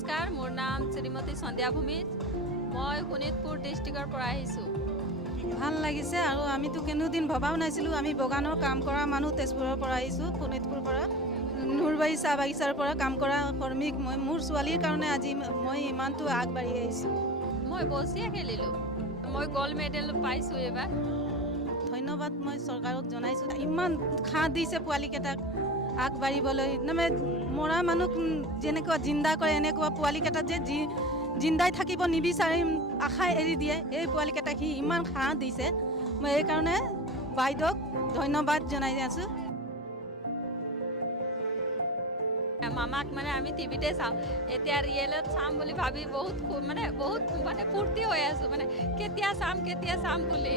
নমস্কাৰ, মোৰ নাম শ্ৰীমতী সন্ধ্যা ভৌমিক। মই শোণিতপুৰ ডিষ্ট্ৰিক্টৰ পৰা আহিছোঁ। ভাল লাগিছে আৰু আমিতো কোনোদিন ভবাও নাছিলোঁ। আমি বাগানৰ কাম কৰা মানুহ তেজপুৰৰ পৰা আহিছোঁ, শোণিতপুৰৰ পৰা। নুৰবাৰী চাহ বাগিচাৰ পৰা কাম কৰা কৰ্মীক মই মোৰ ছোৱালীৰ কাৰণে আজি মই ইমানটো আগবাঢ়ি আহিছোঁ। মই বচিয়া খেলিলোঁ, মই গ'ল্ড মেডেল পাইছোঁ এইবাৰ। ধন্যবাদ মই চৰকাৰক জনাইছোঁ, ইমান সাহ দিছে পোৱালীকেইটাক আগবাঢ়িবলৈ। মানে মৰা মানুহ যেনেকুৱা জিন্দা কৰে এনেকুৱা পোৱালীকেইটাক যে জিন্দাই থাকিব নিবিচাৰি আশাই এৰি দিয়ে, এই পোৱালীকেইটাক সি ইমান সাহ দিছে। মই এইকাৰণে বাইদেউক ধন্যবাদ জনাই আছোঁ। মামাক মানে আমি টিভিতে চাওঁ, এতিয়া ৰিয়েলত চাম বুলি ভাবি বহুত ফূৰ্তি হৈ আছোঁ, মানে কেতিয়া চাম বুলি।